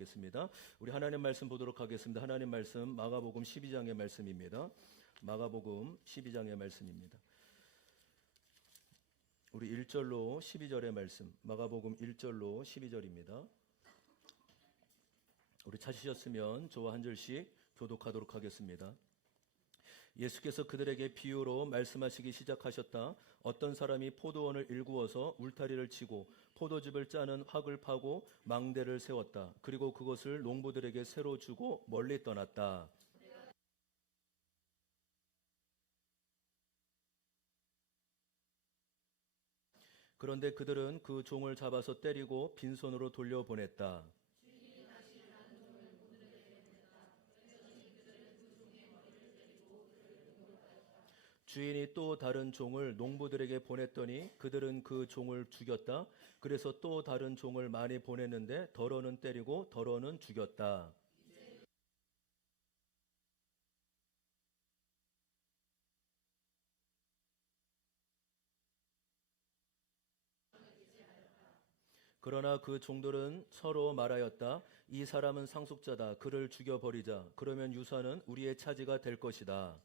겠습니다. 우리 하나님 말씀 보도록 하겠습니다. 하나님 말씀 마가복음 12장의 말씀입니다. 마가복음 12장의 말씀입니다. 우리 1절로 12절의 말씀, 마가복음 1절로 12절입니다. 우리 찾으셨으면 저와 한 절씩 교독하도록 하겠습니다. 예수께서 그들에게 비유로 말씀하시기 시작하셨다. 어떤 사람이 포도원을 일구어서 울타리를 치고 포도즙을 짜는 확을 파고 망대를 세웠다. 그리고 그것을 농부들에게 새로 주고 멀리 떠났다. 그런데 그들은 그 종을 잡아서 때리고 빈손으로 돌려보냈다. 주인이 또 다른 종을 농부들에게 보냈더니 그들은 그 종을 죽였다. 그래서 또 다른 종을 많이 보냈는데 덜어는 때리고 덜어는 죽였다. 그러나 그 종들은 서로 말하였다. 이 사람은 상속자다. 그를 죽여버리자. 그러면 유산은 우리의 차지가 될 것이다.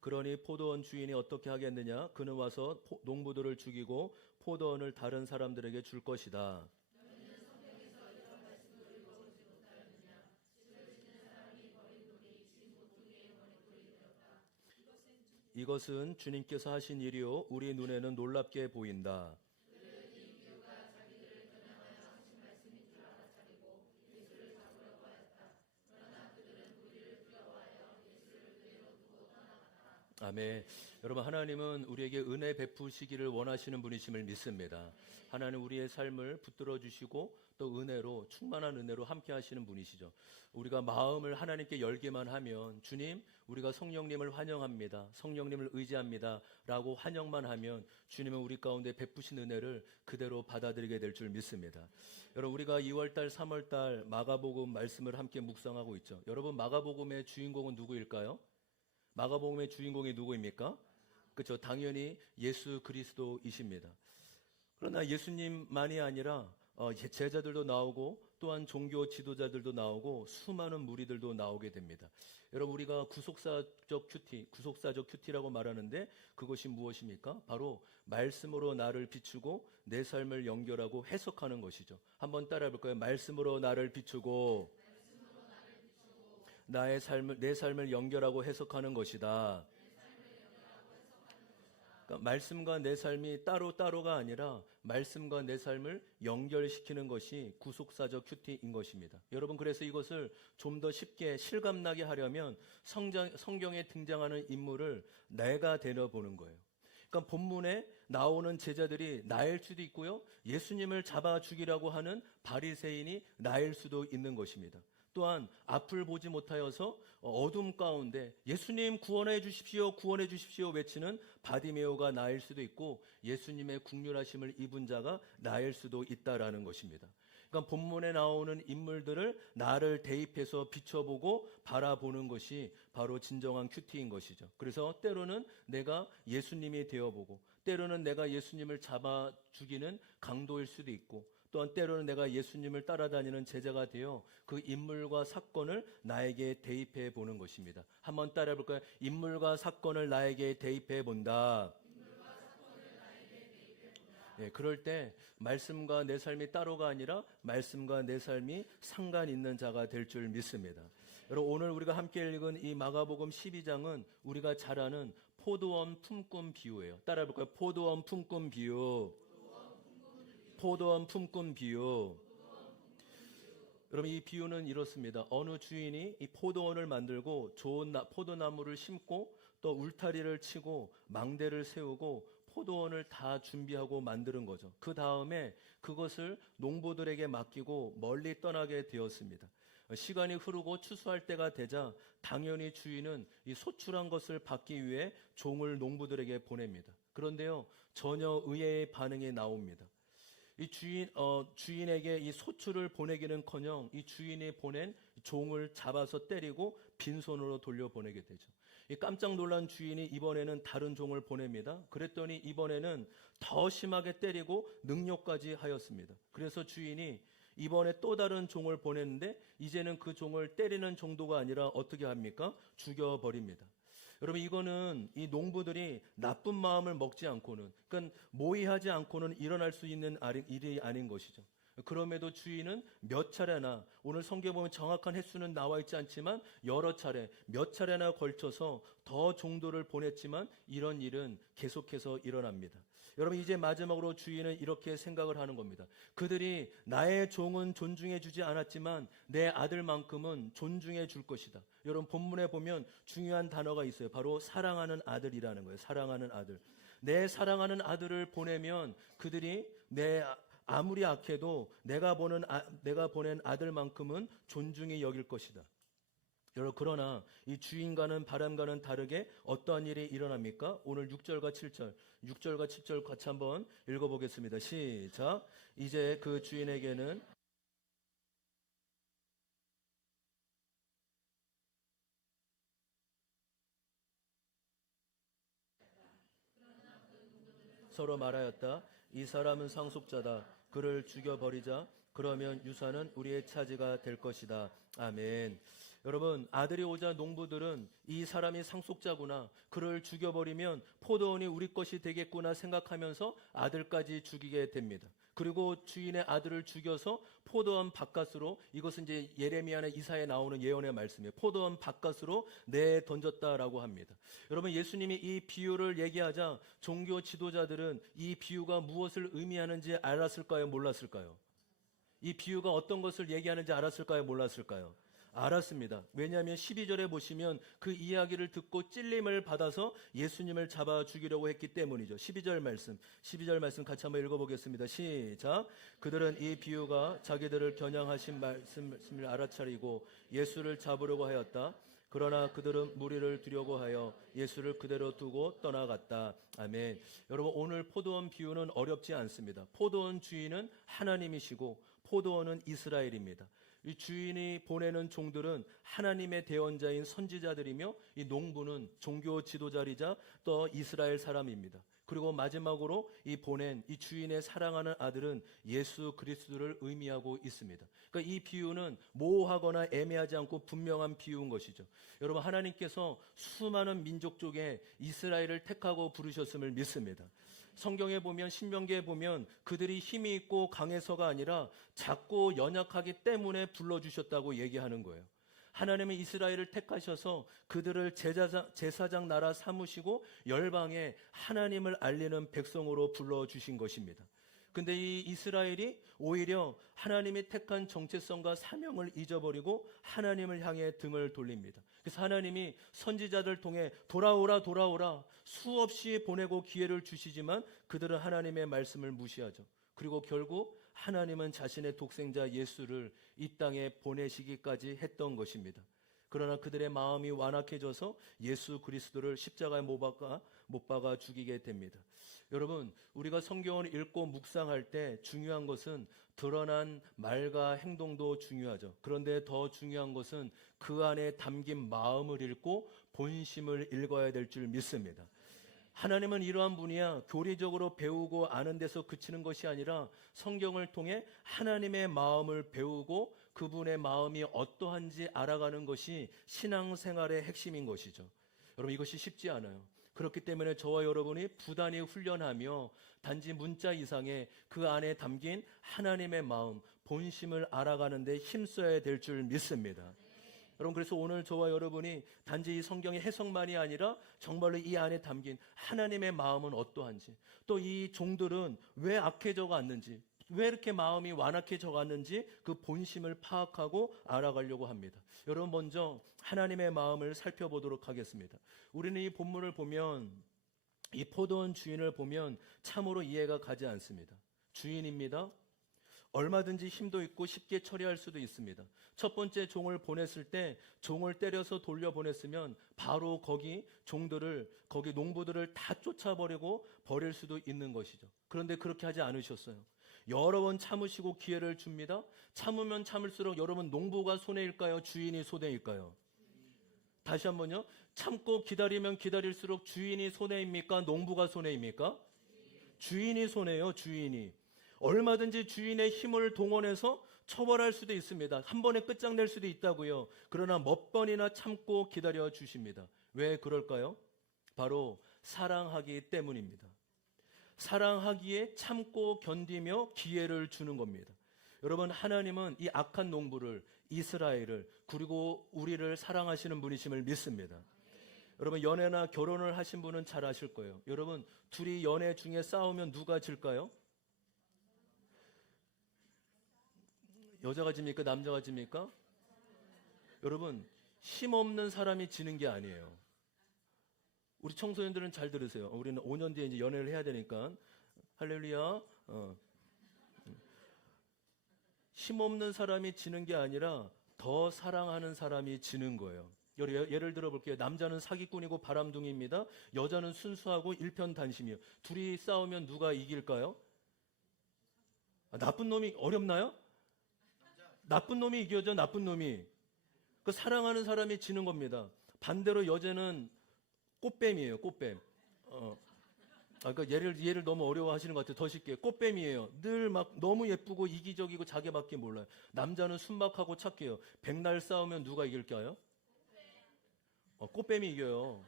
그러니 포도원 주인이 어떻게 하겠느냐? 그는 와서 농부들을 죽이고 포도원을 다른 사람들에게 줄 것이다. 이것은 주님께서 하신 일이요 우리 눈에는 놀랍게 보인다. 아멘. 여러분, 하나님은 우리에게 은혜 베푸시기를 원하시는 분이심을 믿습니다. 하나님 우리의 삶을 붙들어 주시고 또 은혜로, 충만한 은혜로 함께 하시는 분이시죠. 우리가 마음을 하나님께 열기만 하면, 주님, 우리가 성령님을 환영합니다. 성령님을 의지합니다. 라고 환영만 하면 주님은 우리 가운데 베푸신 은혜를 그대로 받아들이게 될 줄 믿습니다. 여러분, 우리가 2월달, 3월달 마가복음 말씀을 함께 묵상하고 있죠. 여러분, 마가복음의 주인공은 누구일까요? 마가복음의 주인공이 누구입니까? 그렇죠. 당연히 예수 그리스도이십니다. 그러나 예수님만이 아니라 제자들도 나오고 또한 종교 지도자들도 나오고 수많은 무리들도 나오게 됩니다. 여러분, 우리가 구속사적 큐티라고 말하는데 그것이 무엇입니까? 바로 말씀으로 나를 비추고 내 삶을 연결하고 해석하는 것이죠. 한번 따라해 볼까요? 말씀으로 나를 비추고 내 삶을 연결하고 해석하는 것이다. 그러니까 말씀과 내 삶이 따로가 아니라 말씀과 내 삶을 연결시키는 것이 구속사적 큐티인 것입니다. 여러분, 그래서 이것을 좀 더 쉽게 실감나게 하려면 성경에 등장하는 인물을 내가 되려보는 거예요. 그러니까 본문에 나오는 제자들이 나일 수도 있고요. 예수님을 잡아 죽이라고 하는 바리새인이 나일 수도 있는 것입니다. 또한 앞을 보지 못하여서 어둠 가운데 예수님 구원해 주십시오, 구원해 주십시오 외치는 바디메오가 나일 수도 있고 예수님의 국률하심을 입은 자가 나일 수도 있다라는 것입니다. 그러니까 본문에 나오는 인물들을 나를 대입해서 비춰보고 바라보는 것이 바로 진정한 큐티인 것이죠. 그래서 때로는 내가 예수님이 되어보고 때로는 내가 예수님을 잡아 죽이는 강도일 수도 있고 또한 때로는 내가 예수님을 따라다니는 제자가 되어 그 인물과 사건을 나에게 대입해 보는 것입니다. 한번 따라해 볼까요? 인물과 사건을 나에게 대입해 본다. 네, 그럴 때 말씀과 내 삶이 따로가 아니라 말씀과 내 삶이 상관 있는 자가 될 줄 믿습니다. 여러분, 오늘 우리가 함께 읽은 이 마가복음 12장은 우리가 잘 아는 포도원 품꾼 비유예요. 따라해 볼까요? 포도원 품꾼 비유. 포도원 품꾼 비유. 여러분, 이 비유는 이렇습니다. 어느 주인이 이 포도원을 만들고 좋은 포도나무를 심고 또 울타리를 치고 망대를 세우고 포도원을 다 준비하고 만드는 거죠. 그 다음에 그것을 농부들에게 맡기고 멀리 떠나게 되었습니다. 시간이 흐르고 추수할 때가 되자 당연히 주인은 이 소출한 것을 받기 위해 종을 농부들에게 보냅니다. 그런데요, 전혀 의외의 반응이 나옵니다. 이 주인에게 이 소출을 보내기는커녕 이 주인이 보낸 종을 잡아서 때리고 빈손으로 돌려보내게 되죠. 이 깜짝 놀란 주인이 이번에는 다른 종을 보냅니다. 그랬더니 이번에는 더 심하게 때리고 능욕까지 하였습니다. 그래서 주인이 이번에 또 다른 종을 보냈는데 이제는 그 종을 때리는 정도가 아니라 어떻게 합니까? 죽여버립니다. 여러분, 이거는 이 농부들이 나쁜 마음을 먹지 않고는, 그러니까 모의하지 않고는 일어날 수 있는 일이 아닌 것이죠. 그럼에도 주인은 몇 차례나, 오늘 성경에 보면 정확한 횟수는 나와 있지 않지만 여러 차례, 몇 차례나 걸쳐서 더 종들을 보냈지만 이런 일은 계속해서 일어납니다. 여러분, 이제 마지막으로 주인은 이렇게 생각을 하는 겁니다. 그들이 나의 종은 존중해 주지 않았지만 내 아들만큼은 존중해 줄 것이다. 여러분, 본문에 보면 중요한 단어가 있어요. 바로 사랑하는 아들이라는 거예요. 사랑하는 아들. 내 사랑하는 아들을 보내면 그들이 아무리 악해도 내가 보낸 아들만큼은 존중히 여길 것이다. 여러분, 그러나 이 주인과는 바람과는 다르게 어떠한 일이 일어납니까? 오늘 6절과 7절 같이 한번 읽어보겠습니다. 시작. 이제 그 주인에게는 서로 말하였다. 이 사람은 상속자다. 그를 죽여버리자. 그러면 유산은 우리의 차지가 될 것이다. 아멘. 여러분, 아들이 오자 농부들은 이 사람이 상속자구나, 그를 죽여버리면 포도원이 우리 것이 되겠구나 생각하면서 아들까지 죽이게 됩니다. 그리고 주인의 아들을 죽여서 포도원 바깥으로, 이것은 이제 예레미야나 이사야에 나오는 예언의 말씀이에요. 포도원 바깥으로 내던졌다라고 합니다. 여러분, 예수님이 이 비유를 얘기하자 종교 지도자들은 이 비유가 무엇을 의미하는지 알았을까요? 몰랐을까요? 이 비유가 어떤 것을 얘기하는지 알았을까요? 몰랐을까요? 알았습니다. 왜냐하면 12절에 보시면 그 이야기를 듣고 찔림을 받아서 예수님을 잡아 죽이려고 했기 때문이죠. 12절 말씀 같이 한번 읽어보겠습니다. 시작. 그들은 이 비유가 자기들을 겨냥하신 말씀을 알아차리고 예수를 잡으려고 하였다. 그러나 그들은 무리를 두려고 하여 예수를 그대로 두고 떠나갔다. 아멘. 여러분, 오늘 포도원 비유는 어렵지 않습니다. 포도원 주인은 하나님이시고 포도원은 이스라엘입니다. 이 주인이 보내는 종들은 하나님의 대언자인 선지자들이며 이 농부는 종교 지도자이자 또 이스라엘 사람입니다. 그리고 마지막으로 이 주인의 사랑하는 아들은 예수 그리스도를 의미하고 있습니다. 그러니까 이 비유는 모호하거나 애매하지 않고 분명한 비유인 것이죠. 여러분, 하나님께서 수많은 민족 중에 이스라엘을 택하고 부르셨음을 믿습니다. 성경에 보면, 신명기에 보면 그들이 힘이 있고 강해서가 아니라 작고 연약하기 때문에 불러주셨다고 얘기하는 거예요. 하나님은 이스라엘을 택하셔서 그들을 제사장 나라 삼으시고 열방에 하나님을 알리는 백성으로 불러주신 것입니다. 근데 이 이스라엘이 오히려 하나님이 택한 정체성과 사명을 잊어버리고 하나님을 향해 등을 돌립니다. 그래서 하나님이 선지자들 통해 돌아오라 수없이 보내고 기회를 주시지만 그들은 하나님의 말씀을 무시하죠. 그리고 결국 하나님은 자신의 독생자 예수를 이 땅에 보내시기까지 했던 것입니다. 그러나 그들의 마음이 완악해져서 예수 그리스도를 십자가에 못 박아 죽이게 됩니다. 여러분, 우리가 성경을 읽고 묵상할 때 중요한 것은 드러난 말과 행동도 중요하죠. 그런데 더 중요한 것은 그 안에 담긴 마음을 읽고 본심을 읽어야 될 줄 믿습니다. 하나님은 이러한 분이야 교리적으로 배우고 아는 데서 그치는 것이 아니라 성경을 통해 하나님의 마음을 배우고 그분의 마음이 어떠한지 알아가는 것이 신앙생활의 핵심인 것이죠. 여러분, 이것이 쉽지 않아요. 그렇기 때문에 저와 여러분이 부단히 훈련하며 단지 문자 이상의 그 안에 담긴 하나님의 마음, 본심을 알아가는 데 힘써야 될 줄 믿습니다. 여러분, 그래서 오늘 저와 여러분이 단지 이 성경의 해석만이 아니라 정말로 이 안에 담긴 하나님의 마음은 어떠한지, 또 이 종들은 왜 악해져 갔는지, 왜 이렇게 마음이 완악해져 갔는지 그 본심을 파악하고 알아가려고 합니다. 여러분, 먼저 하나님의 마음을 살펴보도록 하겠습니다. 우리는 이 본문을 보면, 이 포도원 주인을 보면 참으로 이해가 가지 않습니다. 주인입니다. 얼마든지 힘도 있고 쉽게 처리할 수도 있습니다. 첫 번째 종을 보냈을 때 종을 때려서 돌려보냈으면 바로 거기 농부들을 다 쫓아버리고 버릴 수도 있는 것이죠. 그런데 그렇게 하지 않으셨어요. 여러 번 참으시고 기회를 줍니다. 참으면 참을수록 여러분, 농부가 손해일까요? 주인이 손해일까요? 다시 한번요. 참고 기다리면 기다릴수록 주인이 손해입니까? 농부가 손해입니까? 주인이 손해요. 주인이. 얼마든지 주인의 힘을 동원해서 처벌할 수도 있습니다. 한 번에 끝장낼 수도 있다고요. 그러나 몇 번이나 참고 기다려 주십니다. 왜 그럴까요? 바로 사랑하기 때문입니다. 사랑하기에 참고 견디며 기회를 주는 겁니다. 여러분, 하나님은 이 악한 농부를, 이스라엘을, 그리고 우리를 사랑하시는 분이심을 믿습니다. 여러분, 연애나 결혼을 하신 분은 잘 아실 거예요. 여러분, 둘이 연애 중에 싸우면 누가 질까요? 여자가 집니까? 남자가 집니까? 여러분, 힘없는 사람이 지는 게 아니에요. 우리 청소년들은 잘 들으세요. 우리는 5년 뒤에 이제 연애를 해야 되니까. 할렐루야. 힘없는 사람이 지는 게 아니라 더 사랑하는 사람이 지는 거예요. 예를 들어 볼게요. 남자는 사기꾼이고 바람둥이입니다. 여자는 순수하고 일편단심이에요. 둘이 싸우면 누가 이길까요? 나쁜 놈이 어렵나요? 나쁜 놈이 이겨죠. 나쁜 놈이. 그 사랑하는 사람이 지는 겁니다. 반대로 여자는 꽃뱀이에요. 꽃뱀. 그러니까 얘를 너무 어려워하시는 것 같아요. 더 쉽게 꽃뱀이에요. 늘 막 너무 예쁘고 이기적이고 자기밖에 몰라요. 남자는 순박하고 착해요. 백날 싸우면 누가 이길까요? 꽃뱀이 이겨요.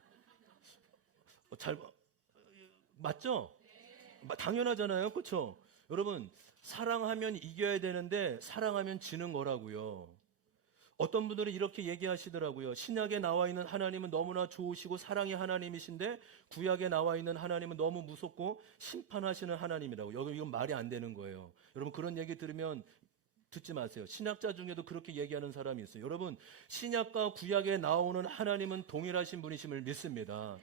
맞죠? 당연하잖아요. 그렇죠? 여러분, 사랑하면 이겨야 되는데 사랑하면 지는 거라고요. 어떤 분들은 이렇게 얘기하시더라고요. 신약에 나와 있는 하나님은 너무나 좋으시고 사랑의 하나님이신데 구약에 나와 있는 하나님은 너무 무섭고 심판하시는 하나님이라고. 여러분, 이건 말이 안 되는 거예요. 여러분, 그런 얘기 들으면 듣지 마세요. 신학자 중에도 그렇게 얘기하는 사람이 있어요. 여러분, 신약과 구약에 나오는 하나님은 동일하신 분이심을 믿습니다.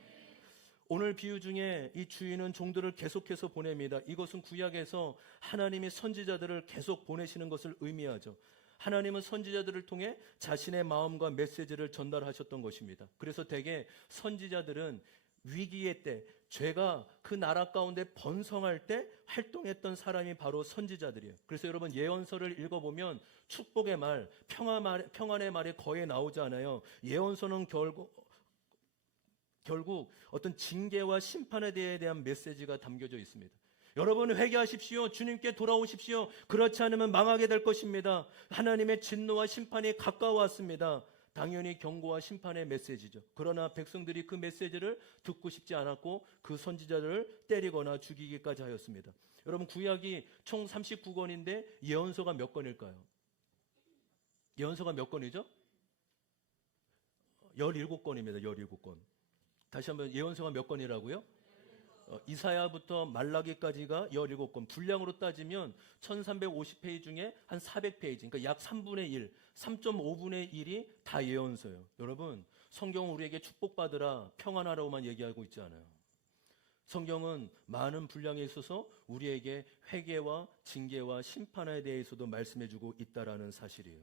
오늘 비유 중에 이 주인은 종들을 계속해서 보냅니다. 이것은 구약에서 하나님이 선지자들을 계속 보내시는 것을 의미하죠. 하나님은 선지자들을 통해 자신의 마음과 메시지를 전달하셨던 것입니다. 그래서 대개 선지자들은 위기의 때, 죄가 그 나라 가운데 번성할 때 활동했던 사람이 바로 선지자들이에요. 그래서 여러분, 예언서를 읽어보면 축복의 말, 평안의 말이 거의 나오지 않아요. 예언서는 결국 어떤 징계와 심판에 대한 메시지가 담겨져 있습니다. 여러분, 회개하십시오. 주님께 돌아오십시오. 그렇지 않으면 망하게 될 것입니다. 하나님의 진노와 심판이 가까워왔습니다. 당연히 경고와 심판의 메시지죠. 그러나 백성들이 그 메시지를 듣고 싶지 않았고 그 선지자들을 때리거나 죽이기까지 하였습니다. 여러분, 구약이 총 39권인데 예언서가 몇 권일까요? 예언서가 몇 권이죠? 17권입니다. 17권. 다시 한번, 예언서가 몇 권이라고요? 이사야부터 말라기까지가 17권. 분량으로 따지면 1350페이지 중에 한 400페이지, 그러니까 약 3분의 1, 3.5분의 1이 다 예언서예요. 여러분, 성경은 우리에게 축복받으라, 평안하라고만 얘기하고 있지 않아요. 성경은 많은 분량에 있어서 우리에게 회개와 징계와 심판에 대해서도 말씀해주고 있다라는 사실이에요.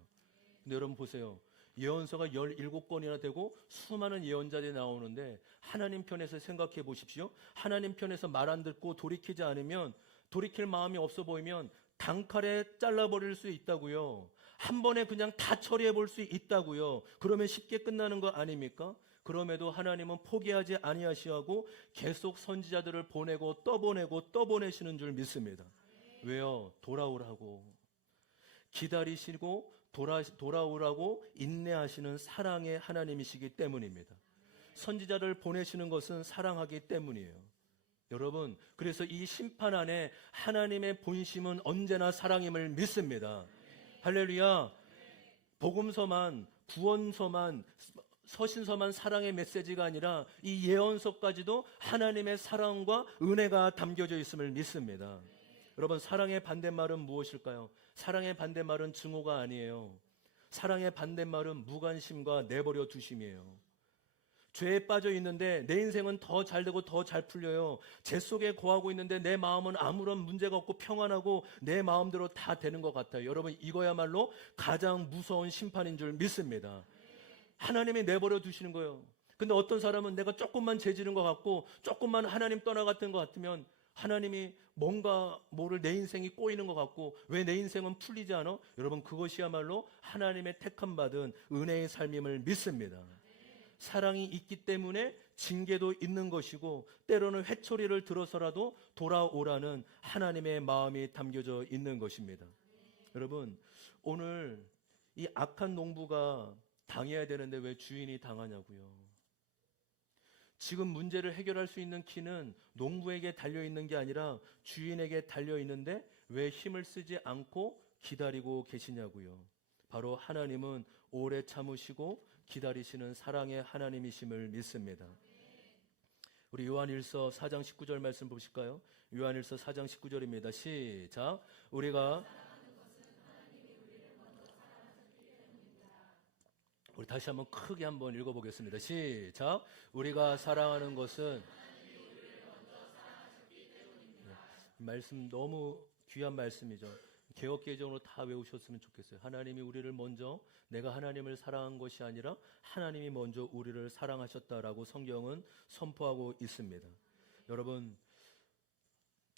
근데 여러분 보세요. 예언서가 17권이나 되고 수많은 예언자들이 나오는데 하나님 편에서 생각해 보십시오. 하나님 편에서 말 안 듣고 돌이키지 않으면, 돌이킬 마음이 없어 보이면 단칼에 잘라버릴 수 있다고요. 한 번에 그냥 다 처리해 볼 수 있다고요. 그러면 쉽게 끝나는 거 아닙니까? 그럼에도 하나님은 포기하지 아니하시고 계속 선지자들을 보내고 또 보내시는 줄 믿습니다. 왜요? 돌아오라고. 기다리시고 돌아오라고 인내하시는 사랑의 하나님이시기 때문입니다. 선지자를 보내시는 것은 사랑하기 때문이에요. 여러분, 그래서 이 심판 안에 하나님의 본심은 언제나 사랑임을 믿습니다. 할렐루야. 복음서만, 구원서만, 서신서만 사랑의 메시지가 아니라 이 예언서까지도 하나님의 사랑과 은혜가 담겨져 있음을 믿습니다. 여러분, 사랑의 반대말은 무엇일까요? 사랑의 반대말은 증오가 아니에요. 사랑의 반대말은 무관심과 내버려 두심이에요. 죄에 빠져 있는데 내 인생은 더 잘 되고 더 잘 풀려요. 죄 속에 거하고 있는데 내 마음은 아무런 문제가 없고 평안하고 내 마음대로 다 되는 것 같아요. 여러분, 이거야말로 가장 무서운 심판인 줄 믿습니다. 하나님이 내버려 두시는 거예요. 근데 어떤 사람은 내가 조금만 죄 지른 것 같고 조금만 하나님 떠나갔던 것 같으면 하나님이 뭔가 모를 내 인생이 꼬이는 것 같고 왜 내 인생은 풀리지 않아? 여러분, 그것이야말로 하나님의 택함 받은 은혜의 삶임을 믿습니다. 사랑이 있기 때문에 징계도 있는 것이고 때로는 회초리를 들어서라도 돌아오라는 하나님의 마음이 담겨져 있는 것입니다. 여러분, 오늘 이 악한 농부가 당해야 되는데 왜 주인이 당하냐고요. 지금 문제를 해결할 수 있는 키는 농부에게 달려있는 게 아니라 주인에게 달려있는데 왜 힘을 쓰지 않고 기다리고 계시냐고요. 바로 하나님은 오래 참으시고 기다리시는 사랑의 하나님이심을 믿습니다. 우리 요한일서 4장 19절 말씀 보실까요? 요한일서 4장 19절입니다. 시작. 우리 다시 한번 크게 한번 읽어보겠습니다. 시작. 우리가 사랑하는 것은, 이 말씀 너무 귀한 말씀이죠. 개역개정으로 다 외우셨으면 좋겠어요. 하나님이 우리를 먼저, 내가 하나님을 사랑한 것이 아니라 하나님이 먼저 우리를 사랑하셨다라고 성경은 선포하고 있습니다. 여러분,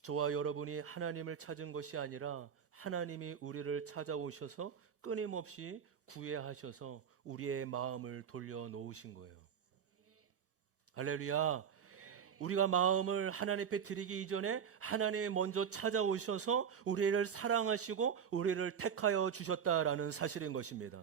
저와 여러분이 하나님을 찾은 것이 아니라 하나님이 우리를 찾아오셔서 끊임없이 구애하셔서 우리의 마음을 돌려놓으신 거예요. 할렐루야. 우리가 마음을 하나님 앞에 드리기 이전에 하나님이 먼저 찾아오셔서 우리를 사랑하시고 우리를 택하여 주셨다라는 사실인 것입니다.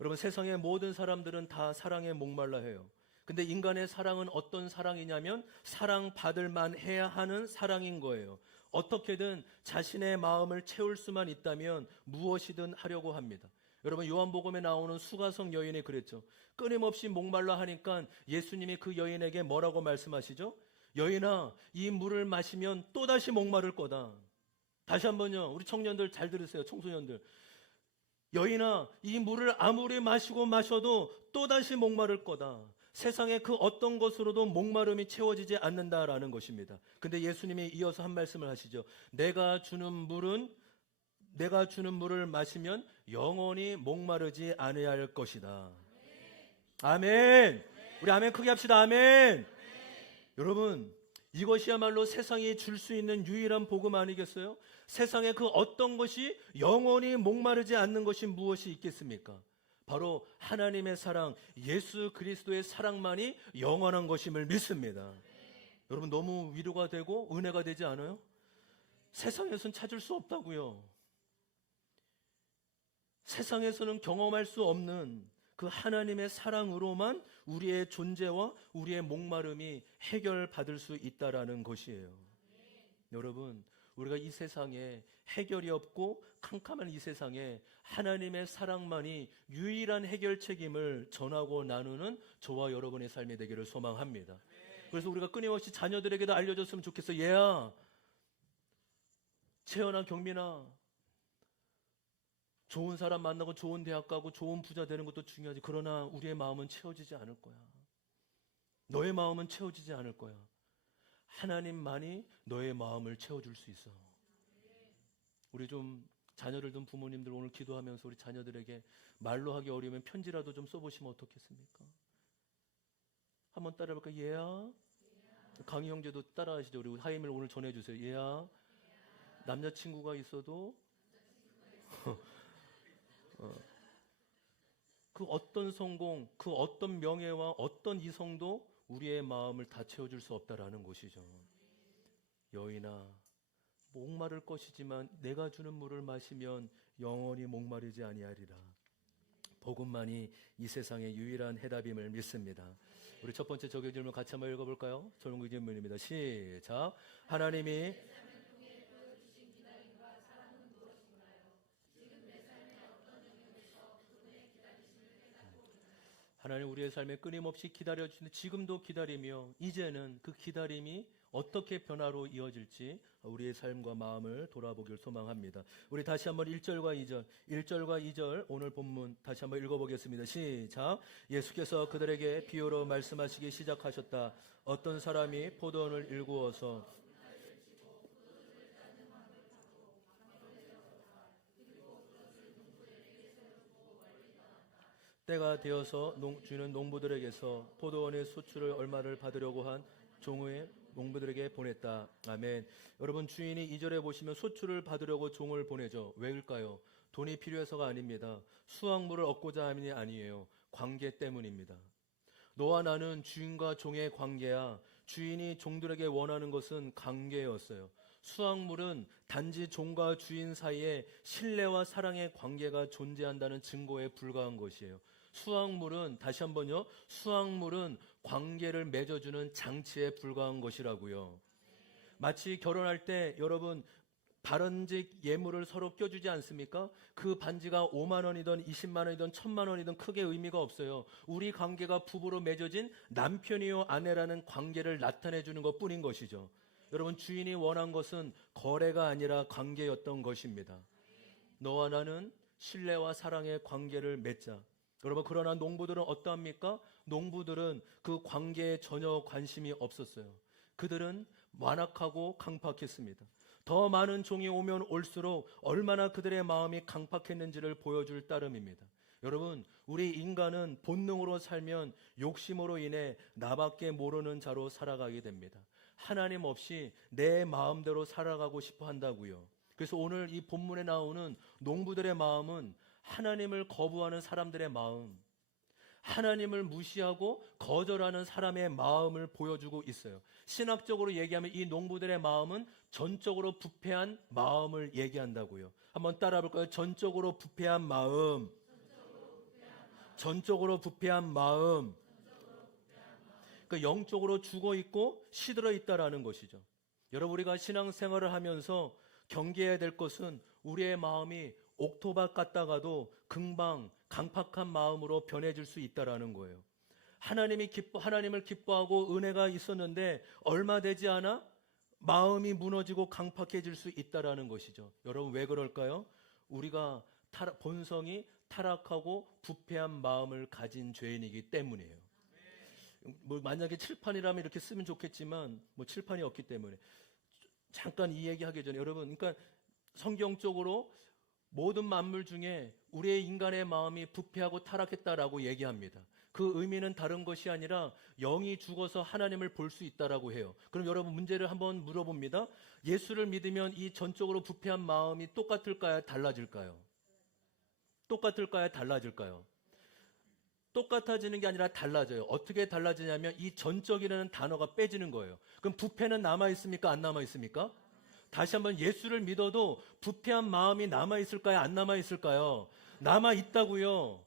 여러분, 세상의 모든 사람들은 다 사랑에 목말라 해요. 근데 인간의 사랑은 어떤 사랑이냐면 사랑받을 만해야 하는 사랑인 거예요. 어떻게든 자신의 마음을 채울 수만 있다면 무엇이든 하려고 합니다. 여러분, 요한복음에 나오는 수가성 여인이 그랬죠. 끊임없이 목말라 하니까 예수님이 그 여인에게 뭐라고 말씀하시죠? 여인아, 이 물을 마시면 또다시 목마를 거다. 다시 한번요. 우리 청년들 잘 들으세요. 청소년들. 여인아, 이 물을 아무리 마시고 마셔도 또다시 목마를 거다. 세상의 그 어떤 것으로도 목마름이 채워지지 않는다라는 것입니다. 근데 예수님이 이어서 한 말씀을 하시죠. 내가 주는 물을 마시면 영원히 목마르지 아니할 것이다. 아멘. 우리 아멘 크게 합시다. 아멘. 여러분, 이것이야말로 세상이 줄 수 있는 유일한 복음 아니겠어요? 세상에 그 어떤 것이 영원히 목마르지 않는 것이 무엇이 있겠습니까? 바로 하나님의 사랑, 예수 그리스도의 사랑만이 영원한 것임을 믿습니다. 여러분, 너무 위로가 되고 은혜가 되지 않아요? 세상에서는 찾을 수 없다고요. 세상에서는 경험할 수 없는 그 하나님의 사랑으로만 우리의 존재와 우리의 목마름이 해결받을 수 있다라는 것이에요. 여러분, 우리가 이 세상에 해결이 없고 캄캄한 이 세상에 하나님의 사랑만이 유일한 해결책임을 전하고 나누는 저와 여러분의 삶이 되기를 소망합니다. 그래서 우리가 끊임없이 자녀들에게도 알려줬으면 좋겠어요. 얘야, 채연아, 경민아, 좋은 사람 만나고 좋은 대학 가고 좋은 부자 되는 것도 중요하지. 그러나 우리의 마음은 채워지지 않을 거야. 너의 마음은 채워지지 않을 거야. 하나님만이 너의 마음을 채워줄 수 있어. 우리 좀 자녀들 좀 부모님들 오늘 기도하면서 우리 자녀들에게 말로 하기 어려우면 편지라도 좀 써보시면 어떻겠습니까? 한번 따라해볼까요? 얘야. 강희 형제도 따라하시죠. 우리 하임을 오늘 전해주세요. 얘야. 남자친구가 있어도 그 어떤 성공, 그 어떤 명예와 어떤 이성도 우리의 마음을 다 채워줄 수 없다라는 것이죠. 여인아, 목마를 것이지만 내가 주는 물을 마시면 영원히 목마르지 아니하리라. 복음만이 이 세상의 유일한 해답임을 믿습니다. 우리 첫 번째 적용 질문 같이 한번 읽어볼까요? 적용 질문입니다. 시작. 하나님이 하나님 우리의 삶에 끊임없이 기다려주시는데 지금도 기다리며 이제는 그 기다림이 어떻게 변화로 이어질지 우리의 삶과 마음을 돌아보길 소망합니다. 우리 다시 한번 1절과 2절 오늘 본문 다시 한번 읽어보겠습니다. 시작. 예수께서 그들에게 비유로 말씀하시기 시작하셨다. 어떤 사람이 포도원을 일구어서 때가 되어서 주는 농부들에게서 포도원의 수출을 얼마를 받으려고 한 종의 농부들에게 보냈다. 아멘. 여러분, 주인이 2절에 보시면 소출을 받으려고 종을 보내죠. 왜일까요? 돈이 필요해서가 아닙니다. 수확물을 얻고자 함이 아니에요. 관계 때문입니다. 너와 나는 주인과 종의 관계야. 주인이 종들에게 원하는 것은 관계였어요. 수확물은 단지 종과 주인 사이에 신뢰와 사랑의 관계가 존재한다는 증거에 불과한 것이에요. 수확물은, 다시 한번요, 수확물은 관계를 맺어주는 장치에 불과한 것이라고요. 마치 결혼할 때 여러분 바른직 예물을 서로 껴주지 않습니까? 그 반지가 5만 원이든 20만 원이든 1000만 원이든 크게 의미가 없어요. 우리 관계가 부부로 맺어진 남편이요 아내라는 관계를 나타내 주는 것뿐인 것이죠. 여러분, 주인이 원한 것은 거래가 아니라 관계였던 것입니다. 너와 나는 신뢰와 사랑의 관계를 맺자. 여러분, 그러나 농부들은 어떠합니까? 농부들은 그 관계에 전혀 관심이 없었어요. 그들은 완악하고 강팍했습니다. 더 많은 종이 오면 올수록 얼마나 그들의 마음이 강팍했는지를 보여줄 따름입니다. 여러분, 우리 인간은 본능으로 살면 욕심으로 인해 나밖에 모르는 자로 살아가게 됩니다. 하나님 없이 내 마음대로 살아가고 싶어 한다고요. 그래서 오늘 이 본문에 나오는 농부들의 마음은 하나님을 거부하는 사람들의 마음, 하나님을 무시하고 거절하는 사람의 마음을 보여주고 있어요. 신학적으로 얘기하면 이 농부들의 마음은 전적으로 부패한 마음을 얘기한다고요. 한번 따라 볼까요? 전적으로 부패한 마음. 전적으로 부패한 마음. 그러니까 영적으로 죽어 있고 시들어 있다라는 것이죠. 여러분, 우리가 신앙생활을 하면서 경계해야 될 것은 우리의 마음이 옥토박 같다가도 금방 강팍한 마음으로 변해질 수 있다라는 거예요. 하나님을 기뻐하고 은혜가 있었는데 얼마 되지 않아 마음이 무너지고 강팍해질 수 있다라는 것이죠. 여러분, 왜 그럴까요? 우리가 본성이 타락하고 부패한 마음을 가진 죄인이기 때문이에요. 만약에 칠판이라면 이렇게 쓰면 좋겠지만 칠판이 없기 때문에 잠깐 이 얘기하기 전에 여러분, 그러니까 성경적으로 모든 만물 중에 우리의 인간의 마음이 부패하고 타락했다라고 얘기합니다. 그 의미는 다른 것이 아니라 영이 죽어서 하나님을 볼 수 있다라고 해요. 그럼 여러분, 문제를 한번 물어봅니다. 예수를 믿으면 이 전적으로 부패한 마음이 똑같을까요? 달라질까요? 똑같을까요? 달라질까요? 똑같아지는 게 아니라 달라져요. 어떻게 달라지냐면 이 전적이라는 단어가 빼지는 거예요. 그럼 부패는 남아있습니까? 안 남아있습니까? 다시 한번, 예수를 믿어도 부패한 마음이 남아있을까요? 안 남아있을까요? 남아있다고요.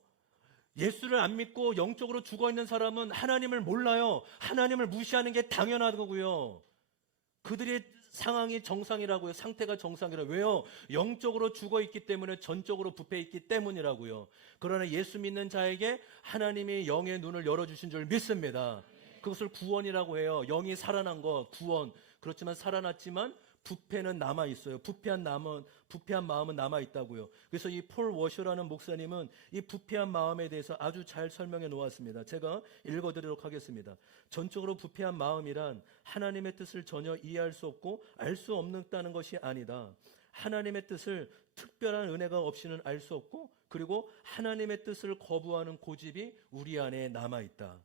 예수를 안 믿고 영적으로 죽어있는 사람은 하나님을 몰라요. 하나님을 무시하는 게 당연하고요. 그들의 상황이 정상이라고요. 상태가 정상이라고요. 왜요? 영적으로 죽어있기 때문에, 전적으로 부패있기 때문이라고요. 그러나 예수 믿는 자에게 하나님이 영의 눈을 열어주신 줄 믿습니다. 그것을 구원이라고 해요. 영이 살아난 거, 구원. 그렇지만 살아났지만 부패는 남아있어요. 부패한 마음은 남아있다고요. 그래서 이 폴 워셔라는 목사님은 이 부패한 마음에 대해서 아주 잘 설명해 놓았습니다. 제가 읽어드리도록 하겠습니다. 전적으로 부패한 마음이란 하나님의 뜻을 전혀 이해할 수 없고 알 수 없다는 것이 아니다. 하나님의 뜻을 특별한 은혜가 없이는 알 수 없고, 그리고 하나님의 뜻을 거부하는 고집이 우리 안에 남아있다.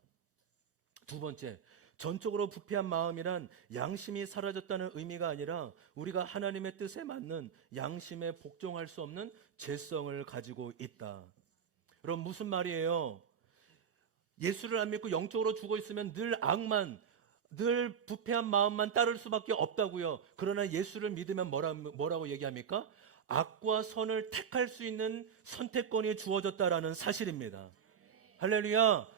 두 번째, 전적으로 부패한 마음이란 양심이 사라졌다는 의미가 아니라 우리가 하나님의 뜻에 맞는 양심에 복종할 수 없는 죄성을 가지고 있다. 여러분, 무슨 말이에요? 예수를 안 믿고 영적으로 죽어 있으면 늘 악만, 늘 부패한 마음만 따를 수밖에 없다고요. 그러나 예수를 믿으면 뭐라고 얘기합니까? 악과 선을 택할 수 있는 선택권이 주어졌다라는 사실입니다. 할렐루야.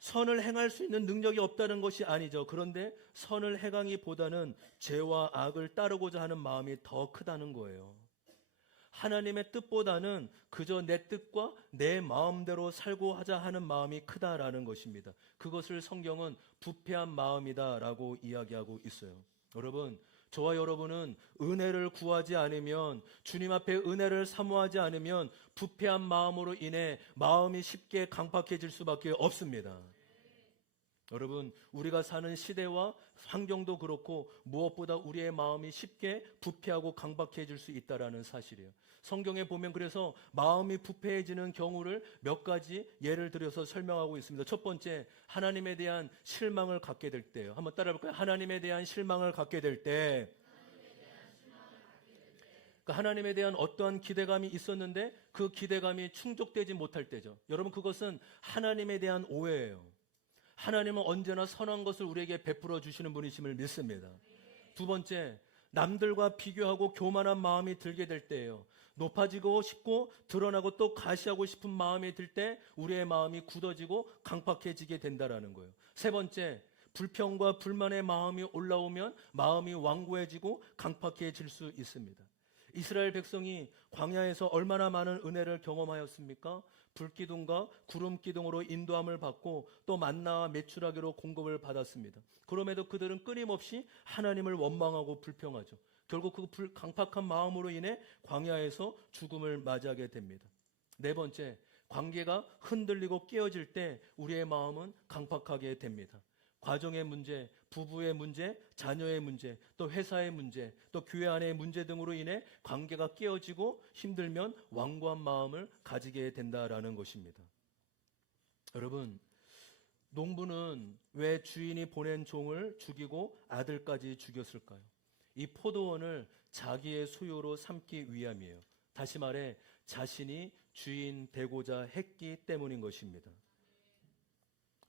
선을 행할 수 있는 능력이 없다는 것이 아니죠. 그런데 선을 행하기보다는 죄와 악을 따르고자 하는 마음이 더 크다는 거예요. 하나님의 뜻보다는 그저 내 뜻과 내 마음대로 살고 하자 하는 마음이 크다라는 것입니다. 그것을 성경은 부패한 마음이다라고 이야기하고 있어요. 여러분, 저와 여러분은 은혜를 구하지 않으면, 주님 앞에 은혜를 사모하지 않으면 부패한 마음으로 인해 마음이 쉽게 강팍해질 수밖에 없습니다. 여러분, 우리가 사는 시대와 환경도 그렇고 무엇보다 우리의 마음이 쉽게 부패하고 강박해질 수 있다는 사실이에요. 성경에 보면 그래서 마음이 부패해지는 경우를 몇 가지 예를 들어서 설명하고 있습니다. 첫 번째, 하나님에 대한 실망을 갖게 될 때요. 한번 따라해 볼까요? 하나님에 대한 실망을 갖게 될 때. 하나님에 대한 어떠한 기대감이 있었는데 그 기대감이 충족되지 못할 때죠. 여러분, 그것은 하나님에 대한 오해예요. 하나님은 언제나 선한 것을 우리에게 베풀어 주시는 분이심을 믿습니다. 두 번째, 남들과 비교하고 교만한 마음이 들게 될 때예요. 높아지고 싶고 드러나고 또 가시하고 싶은 마음이 들 때 우리의 마음이 굳어지고 강팍해지게 된다라는 거예요. 세 번째, 불평과 불만의 마음이 올라오면 마음이 완고해지고 강팍해질 수 있습니다. 이스라엘 백성이 광야에서 얼마나 많은 은혜를 경험하였습니까? 불기둥과 구름기둥으로 인도함을 받고 또 만나와 메추라기로 공급을 받았습니다. 그럼에도 그들은 끊임없이 하나님을 원망하고 불평하죠. 결국 그 강팍한 마음으로 인해 광야에서 죽음을 맞이하게 됩니다. 네 번째, 관계가 흔들리고 깨어질 때 우리의 마음은 강팍하게 됩니다. 가정의 문제, 부부의 문제, 자녀의 문제, 또 회사의 문제, 또 교회 안의 문제 등으로 인해 관계가 깨어지고 힘들면 완고한 마음을 가지게 된다라는 것입니다. 여러분, 농부는 왜 주인이 보낸 종을 죽이고 아들까지 죽였을까요? 이 포도원을 자기의 소유로 삼기 위함이에요. 다시 말해 자신이 주인 되고자 했기 때문인 것입니다.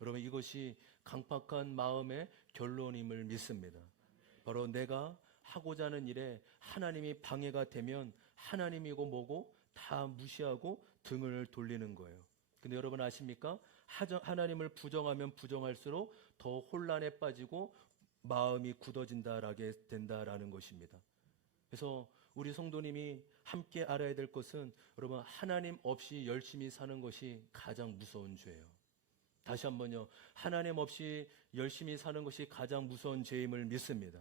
여러분, 이것이 강팍한 마음의 결론임을 믿습니다. 바로 내가 하고자 하는 일에 하나님이 방해가 되면 하나님이고 뭐고 다 무시하고 등을 돌리는 거예요. 근데 여러분 아십니까? 하나님을 부정하면 부정할수록 더 혼란에 빠지고 마음이 굳어진다라게 된다라는 것입니다. 그래서 우리 성도님이 함께 알아야 될 것은 여러분, 하나님 없이 열심히 사는 것이 가장 무서운 죄예요. 다시 한번요. 하나님 없이 열심히 사는 것이 가장 무서운 죄임을 믿습니다.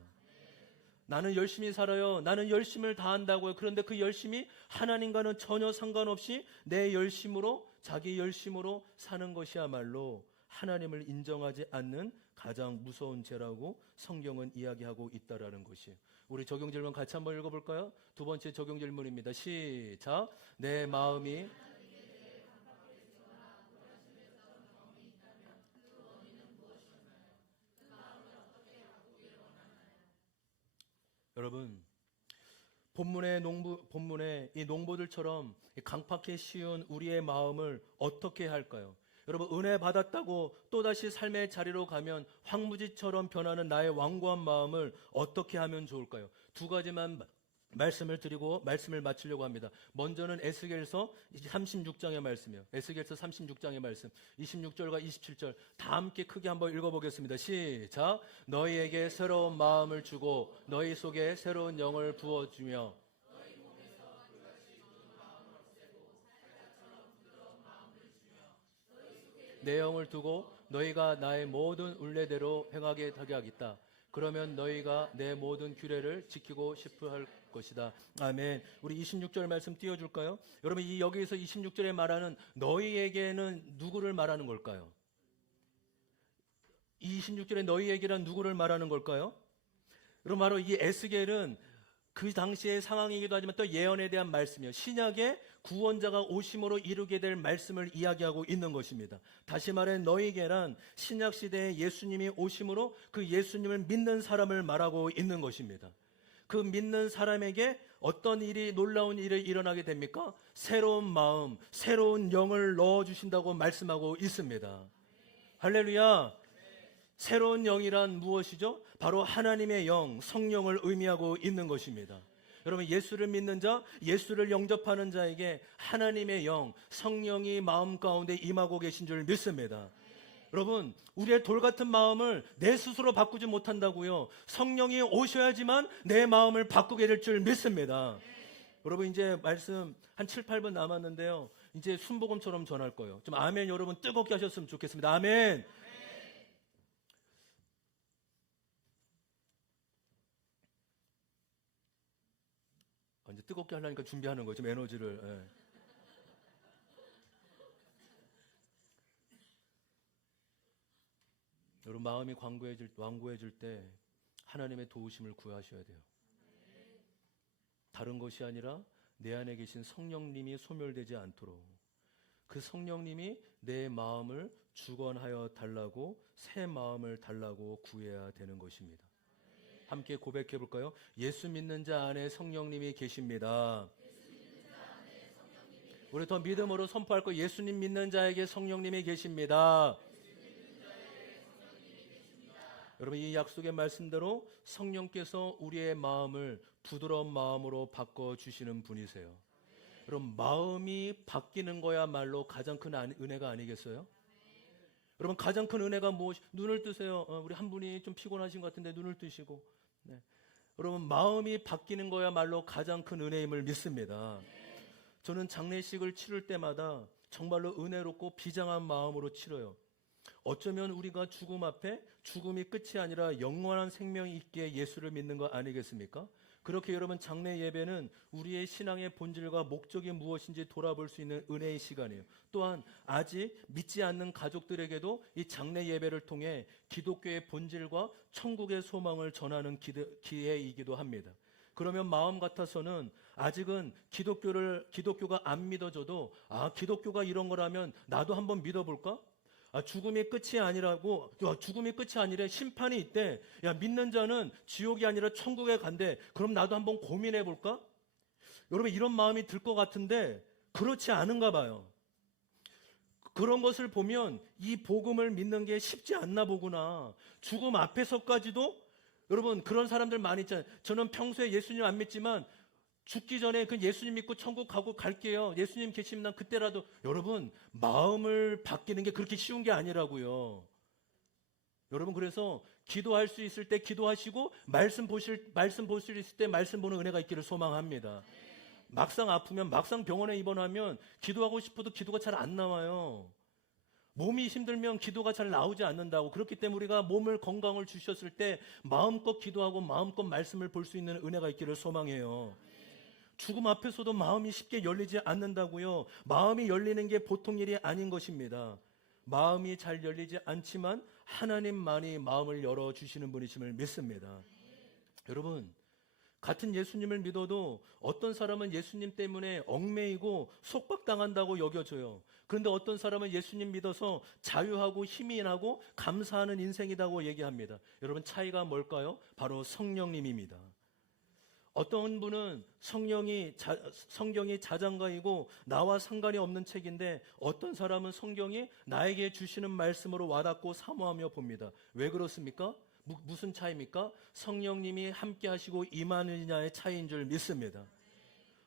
나는 열심히 살아요. 나는 열심을 다한다고요. 그런데 그 열심이 하나님과는 전혀 상관없이 내 열심으로, 자기 열심으로 사는 것이야말로 하나님을 인정하지 않는 가장 무서운 죄라고 성경은 이야기하고 있다라는 것이에요. 우리 적용 질문 같이 한번 읽어볼까요? 두 번째 적용 질문입니다. 시작. 내 마음이 여러분, 본문에 이 농부들처럼 강팍해 쉬운 우리의 마음을 어떻게 할까요? 여러분, 은혜 받았다고 또다시 삶의 자리로 가면 황무지처럼 변하는 나의 완고한 마음을 어떻게 하면 좋을까요? 두 가지만 말씀을 드리고 말씀을 마치려고 합니다. 먼저는 에스겔서 36장의 말씀이요. 에스겔서 36장의 말씀 26절과 27절 다 함께 크게 한번 읽어보겠습니다. 시작. 너희에게 새로운 마음을 주고 너희 속에 새로운 영을 부어주며 내 영을 두고 너희가 나의 모든 울례대로 행하게 하게 하겠다. 그러면 너희가 내 모든 규례를 지키고 싶어 할 것이다. 아멘. 우리 26절 말씀 띄워줄까요? 여러분, 여기에서 26절에 말하는 너희에게는 누구를 말하는 걸까요? 이 26절에 너희에게란 누구를 말하는 걸까요? 여러분, 바로 이 에스겔은 그 당시의 상황이기도 하지만 또 예언에 대한 말씀이요. 신약의 구원자가 오심으로 이루게 될 말씀을 이야기하고 있는 것입니다. 다시 말해 너희에게란 신약 시대에 예수님이 오심으로 그 예수님을 믿는 사람을 말하고 있는 것입니다. 그 믿는 사람에게 어떤 일이 놀라운 일이 일어나게 됩니까? 새로운 마음, 새로운 영을 넣어주신다고 말씀하고 있습니다. 할렐루야. 새로운 영이란 무엇이죠? 바로 하나님의 영, 성령을 의미하고 있는 것입니다. 여러분, 예수를 믿는 자, 예수를 영접하는 자에게 하나님의 영, 성령이 마음 가운데 임하고 계신 줄 믿습니다. 여러분, 우리의 돌 같은 마음을 내 스스로 바꾸지 못한다고요. 성령이 오셔야지만 내 마음을 바꾸게 될 줄 믿습니다. 여러분, 이제 말씀 한 7, 8분 남았는데요. 이제 순복음처럼 전할 거예요. 좀 아멘 여러분 뜨겁게 하셨으면 좋겠습니다. 아멘. 이제 뜨겁게 하려니까 준비하는 거죠. 에너지를. 예. 여러분, 마음이 완고해질 때 하나님의 도우심을 구하셔야 돼요. 다른 것이 아니라 내 안에 계신 성령님이 소멸되지 않도록 그 성령님이 내 마음을 주관하여 달라고 새 마음을 달라고 구해야 되는 것입니다. 함께 고백해 볼까요? 예수 믿는 자 안에 성령님이 계십니다. 우리 더 믿음으로 선포할 거 예수님 믿는 자에게 성령님이 계십니다. 여러분 이 약속의 말씀대로 성령께서 우리의 마음을 부드러운 마음으로 바꿔주시는 분이세요. 여러분 마음이 바뀌는 거야말로 가장 큰 은혜가 아니겠어요? 여러분 가장 큰 은혜가 무엇이? 눈을 뜨세요. 우리 한 분이 좀 피곤하신 것 같은데 눈을 뜨시고. 네. 여러분 마음이 바뀌는 거야말로 가장 큰 은혜임을 믿습니다. 저는 장례식을 치를 때마다 정말로 은혜롭고 비장한 마음으로 치러요. 어쩌면 우리가 죽음 앞에 죽음이 끝이 아니라 영원한 생명이 있기에 예수를 믿는 거 아니겠습니까? 그렇게 여러분 장례 예배는 우리의 신앙의 본질과 목적이 무엇인지 돌아볼 수 있는 은혜의 시간이에요. 또한 아직 믿지 않는 가족들에게도 이 장례 예배를 통해 기독교의 본질과 천국의 소망을 전하는 기회이기도 합니다. 그러면 마음 같아서는 아직은 기독교가 안 믿어져도 기독교가 이런 거라면 나도 한번 믿어볼까? 죽음이 끝이 아니라고, 죽음이 끝이 아니라 심판이 있대. 믿는 자는 지옥이 아니라 천국에 간대. 그럼 나도 한번 고민해 볼까? 여러분, 이런 마음이 들 것 같은데, 그렇지 않은가 봐요. 그런 것을 보면 이 복음을 믿는 게 쉽지 않나 보구나. 죽음 앞에서까지도, 여러분, 그런 사람들 많이 있잖아요. 저는 평소에 예수님 안 믿지만, 죽기 전에 그 예수님 믿고 천국 가고 갈게요. 예수님 계시면 난 그때라도. 여러분 마음을 바뀌는 게 그렇게 쉬운 게 아니라고요. 여러분 그래서 기도할 수 있을 때 기도하시고 말씀 보실 수 있을 때 말씀 보는 은혜가 있기를 소망합니다. 막상 아프면 막상 병원에 입원하면 기도하고 싶어도 기도가 잘 안 나와요. 몸이 힘들면 기도가 잘 나오지 않는다고. 그렇기 때문에 우리가 몸을 건강을 주셨을 때 마음껏 기도하고 마음껏 말씀을 볼 수 있는 은혜가 있기를 소망해요. 죽음 앞에서도 마음이 쉽게 열리지 않는다고요. 마음이 열리는 게 보통 일이 아닌 것입니다. 마음이 잘 열리지 않지만 하나님만이 마음을 열어주시는 분이심을 믿습니다. 여러분 같은 예수님을 믿어도 어떤 사람은 예수님 때문에 얽매이고 속박당한다고 여겨져요. 그런데 어떤 사람은 예수님 믿어서 자유하고 힘이 나고 감사하는 인생이라고 얘기합니다. 여러분 차이가 뭘까요? 바로 성령님입니다. 어떤 분은 성경이 자장가이고 나와 상관이 없는 책인데 어떤 사람은 성경이 나에게 주시는 말씀으로 와닿고 사모하며 봅니다. 왜 그렇습니까? 무슨 차이입니까? 성령님이 함께 하시고 임하느냐의 차이인 줄 믿습니다.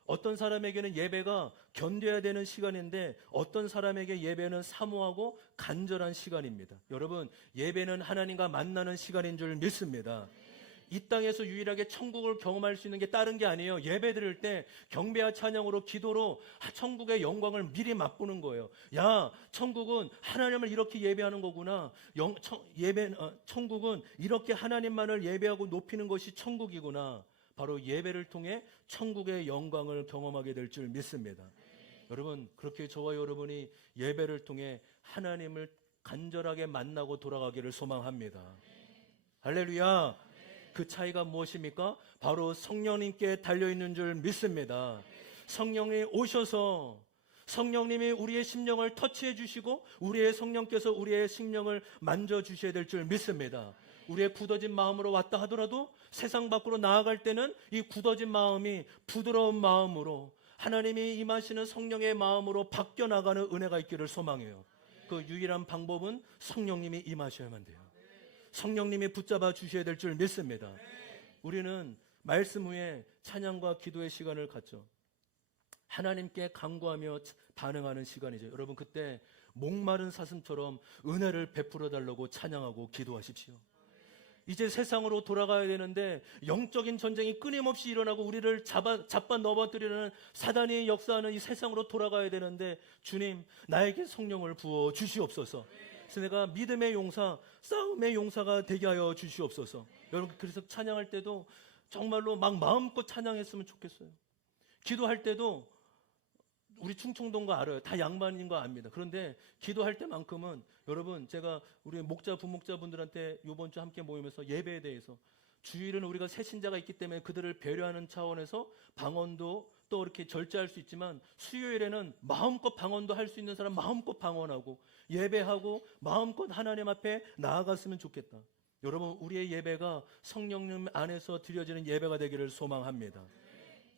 어떤 사람에게는 예배가 견뎌야 되는 시간인데 어떤 사람에게 예배는 사모하고 간절한 시간입니다. 여러분 예배는 하나님과 만나는 시간인 줄 믿습니다. 이 땅에서 유일하게 천국을 경험할 수 있는 게 다른 게 아니에요. 예배 드릴 때 경배와 찬양으로 기도로 천국의 영광을 미리 맛보는 거예요. 야, 천국은 하나님을 이렇게 예배하는 거구나. 천국은 이렇게 하나님만을 예배하고 높이는 것이 천국이구나. 바로 예배를 통해 천국의 영광을 경험하게 될 줄 믿습니다. 여러분, 그렇게 저와 여러분이 예배를 통해 하나님을 간절하게 만나고 돌아가기를 소망합니다. 할렐루야. 그 차이가 무엇입니까? 바로 성령님께 달려있는 줄 믿습니다. 성령이 오셔서 성령님이 우리의 심령을 터치해 주시고 우리의 성령께서 우리의 심령을 만져주셔야 될 줄 믿습니다. 우리의 굳어진 마음으로 왔다 하더라도 세상 밖으로 나아갈 때는 이 굳어진 마음이 부드러운 마음으로 하나님이 임하시는 성령의 마음으로 바뀌어 나가는 은혜가 있기를 소망해요. 그 유일한 방법은 성령님이 임하셔야만 돼요. 성령님이 붙잡아 주셔야 될 줄 믿습니다. 우리는 말씀 후에 찬양과 기도의 시간을 갖죠. 하나님께 간구하며 반응하는 시간이죠. 여러분 그때 목마른 사슴처럼 은혜를 베풀어 달라고 찬양하고 기도하십시오. 이제 세상으로 돌아가야 되는데 영적인 전쟁이 끊임없이 일어나고 우리를 잡아 넘어뜨리는 사단이 역사하는 이 세상으로 돌아가야 되는데 주님 나에게 성령을 부어 주시옵소서. 그래서 내가 믿음의 용사, 싸움의 용사가 되게 하여 주시옵소서. 여러분 그래서 찬양할 때도 정말로 막 마음껏 찬양했으면 좋겠어요. 기도할 때도 우리 충청도인 거 알아요. 다 양반인 거 압니다. 그런데 기도할 때만큼은 여러분 제가 우리 목자 부목자분들한테 이번 주 함께 모이면서 예배에 대해서 주일은 우리가 새신자가 있기 때문에 그들을 배려하는 차원에서 방언도 또 이렇게 절제할 수 있지만 수요일에는 마음껏 방언도 할 수 있는 사람 마음껏 방언하고 예배하고 마음껏 하나님 앞에 나아갔으면 좋겠다. 여러분, 우리의 예배가 성령님 안에서 드려지는 예배가 되기를 소망합니다.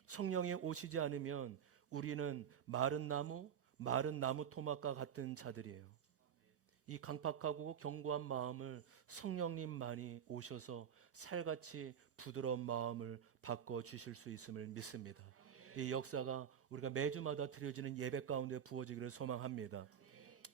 성령이 오시지 않으면 우리는 마른 나무 토막과 같은 자들이에요. 이 강팍하고 견고한 마음을 성령님만이 오셔서 살같이 부드러운 마음을 바꿔주실 수 있음을 믿습니다. 이 역사가 우리가 매주마다 드려지는 예배 가운데 부어지기를 소망합니다.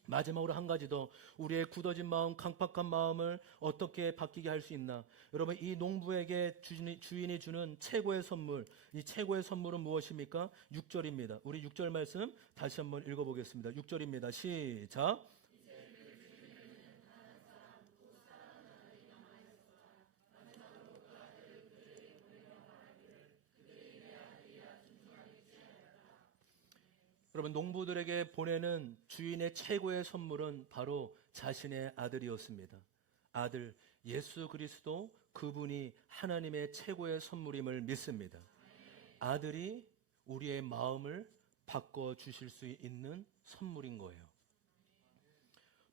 마지막으로 한 가지 더, 우리의 굳어진 마음, 강팍한 마음을 어떻게 바뀌게 할 수 있나? 여러분, 이 농부에게 주인이 주는 최고의 선물, 이 최고의 선물은 무엇입니까? 6절입니다. 우리 6절 말씀 다시 한번 읽어보겠습니다. 6절입니다. 시작. 여러분, 농부들에게 보내는 주인의 최고의 선물은 바로 자신의 아들이었습니다. 아들 예수 그리스도, 그분이 하나님의 최고의 선물임을 믿습니다. 아들이 우리의 마음을 바꿔주실 수 있는 선물인 거예요.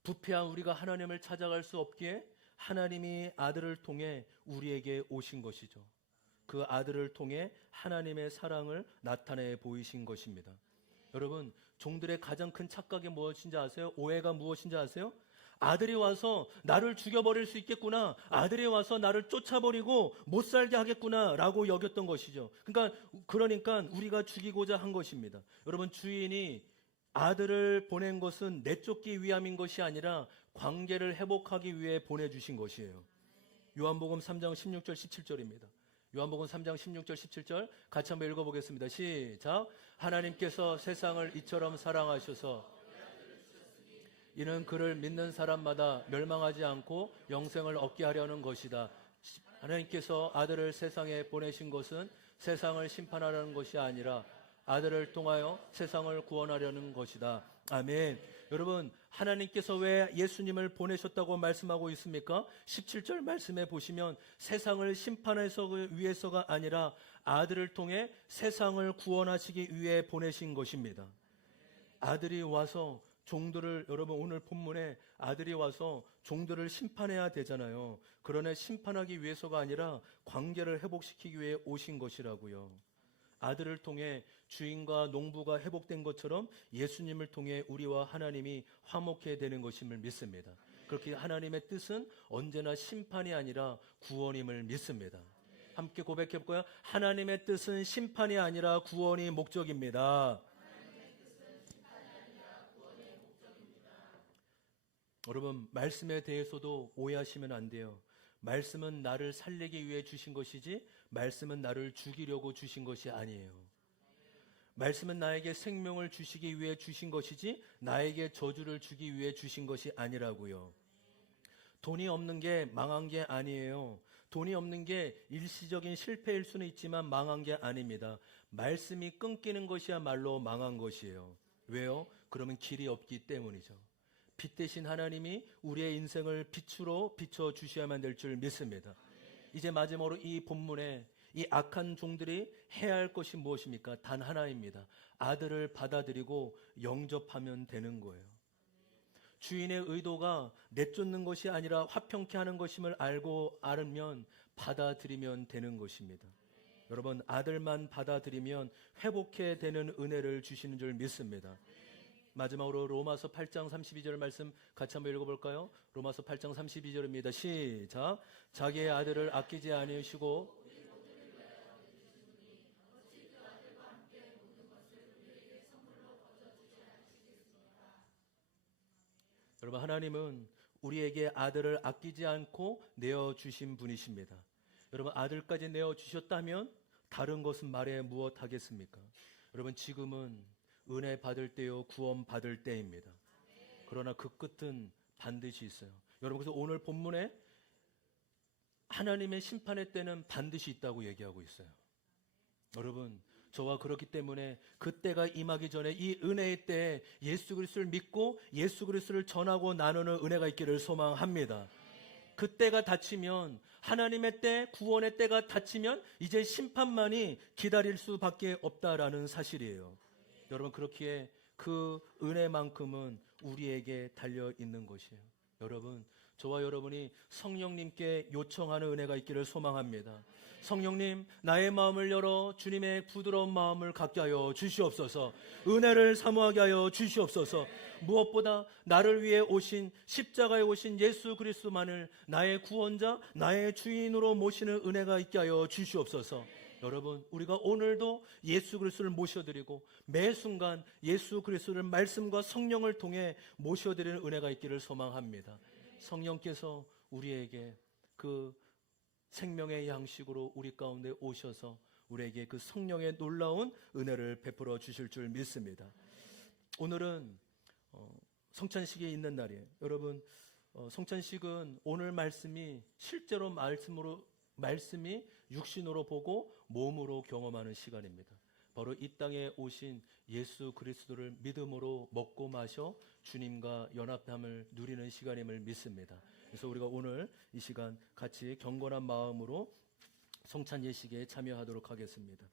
부패한 우리가 하나님을 찾아갈 수 없기에 하나님이 아들을 통해 우리에게 오신 것이죠. 그 아들을 통해 하나님의 사랑을 나타내 보이신 것입니다. 여러분, 종들의 가장 큰 착각이 무엇인지 아세요? 오해가 무엇인지 아세요? 아들이 와서 나를 죽여버릴 수 있겠구나, 아들이 와서 나를 쫓아버리고 못 살게 하겠구나 라고 여겼던 것이죠. 그러니까 우리가 죽이고자 한 것입니다. 여러분, 주인이 아들을 보낸 것은 내쫓기 위함인 것이 아니라 관계를 회복하기 위해 보내주신 것이에요. 요한복음 3장 16절 17절입니다. 요한복음 3장 16절 17절 같이 한번 읽어보겠습니다. 시작. 하나님께서 세상을 이처럼 사랑하셔서 이는 그를 믿는 사람마다 멸망하지 않고 영생을 얻게 하려는 것이다. 하나님께서 아들을 세상에 보내신 것은 세상을 심판하려는 것이 아니라 아들을 통하여 세상을 구원하려는 것이다. 아멘. 여러분, 하나님께서 왜 예수님을 보내셨다고 말씀하고 있습니까? 17절 말씀에 보시면 세상을 심판하기 위해서가 아니라 아들을 통해 세상을 구원하시기 위해 보내신 것입니다. 아들이 와서 종들을, 여러분 오늘 본문에 아들이 와서 종들을 심판해야 되잖아요. 그러나 심판하기 위해서가 아니라 관계를 회복시키기 위해 오신 것이라고요. 아들을 통해 주인과 농부가 회복된 것처럼 예수님을 통해 우리와 하나님이 화목해야 되는 것임을 믿습니다. 그렇게 하나님의 뜻은 언제나 심판이 아니라 구원임을 믿습니다. 함께 고백해 볼까요? 하나님의 뜻은 심판이 아니라 구원이 목적입니다. 여러분, 말씀에 대해서도 오해하시면 안 돼요. 말씀은 나를 살리기 위해 주신 것이지 말씀은 나를 죽이려고 주신 것이 아니에요. 말씀은 나에게 생명을 주시기 위해 주신 것이지 나에게 저주를 주기 위해 주신 것이 아니라고요. 돈이 없는 게 망한 게 아니에요. 돈이 없는 게 일시적인 실패일 수는 있지만 망한 게 아닙니다. 말씀이 끊기는 것이야말로 망한 것이에요. 왜요? 그러면 길이 없기 때문이죠. 빛 대신 하나님이 우리의 인생을 빛으로 비춰주셔야만 될 줄 믿습니다. 이제 마지막으로 이 본문에 이 악한 종들이 해야 할 것이 무엇입니까? 단 하나입니다. 아들을 받아들이고 영접하면 되는 거예요. 주인의 의도가 내쫓는 것이 아니라 화평케 하는 것임을 알면 받아들이면 되는 것입니다. 여러분, 아들만 받아들이면 회복해 되는 은혜를 주시는 줄 믿습니다. 마지막으로 로마서 8장 32절 말씀 같이 한번 읽어볼까요? 로마서 8장 32절입니다. 시작. 자기의 아들을 아끼지 아니하시고 여러분, 하나님은 우리에게 아들을 아끼지 않고 내어주신 분이십니다. 여러분, 아들까지 내어주셨다면 다른 것은 말해 무엇하겠습니까? 여러분, 지금은 은혜 받을 때요, 구원 받을 때입니다. 그러나 그 끝은 반드시 있어요. 여러분, 그래서 오늘 본문에 하나님의 심판의 때는 반드시 있다고 얘기하고 있어요. 여러분, 저와 그렇기 때문에 그때가 임하기 전에 이 은혜의 때에 예수 그리스도를 믿고 예수 그리스도를 전하고 나누는 은혜가 있기를 소망합니다. 그때가 닥치면, 하나님의 때, 구원의 때가 닥치면 이제 심판만이 기다릴 수밖에 없다라는 사실이에요. 여러분, 그렇기에 그 은혜만큼은 우리에게 달려 있는 것이에요. 여러분, 저와 여러분이 성령님께 요청하는 은혜가 있기를 소망합니다. 성령님, 나의 마음을 열어 주님의 부드러운 마음을 갖게 하여 주시옵소서. 은혜를 사모하게 하여 주시옵소서. 무엇보다 나를 위해 오신 십자가에 오신 예수 그리스도만을 나의 구원자, 나의 주인으로 모시는 은혜가 있게 하여 주시옵소서. 여러분, 우리가 오늘도 예수 그리스도를 모셔드리고 매 순간 예수 그리스도를 말씀과 성령을 통해 모셔드리는 은혜가 있기를 소망합니다. 성령께서 우리에게 그 생명의 양식으로 우리 가운데 오셔서 우리에게 그 성령의 놀라운 은혜를 베풀어 주실 줄 믿습니다. 오늘은 성찬식이 있는 날이에요. 여러분, 성찬식은 오늘 말씀이 실제로 말씀이 육신으로 보고 몸으로 경험하는 시간입니다. 바로 이 땅에 오신 예수 그리스도를 믿음으로 먹고 마셔 주님과 연합함을 누리는 시간임을 믿습니다. 그래서 우리가 오늘 이 시간 같이 경건한 마음으로 성찬 예식에 참여하도록 하겠습니다.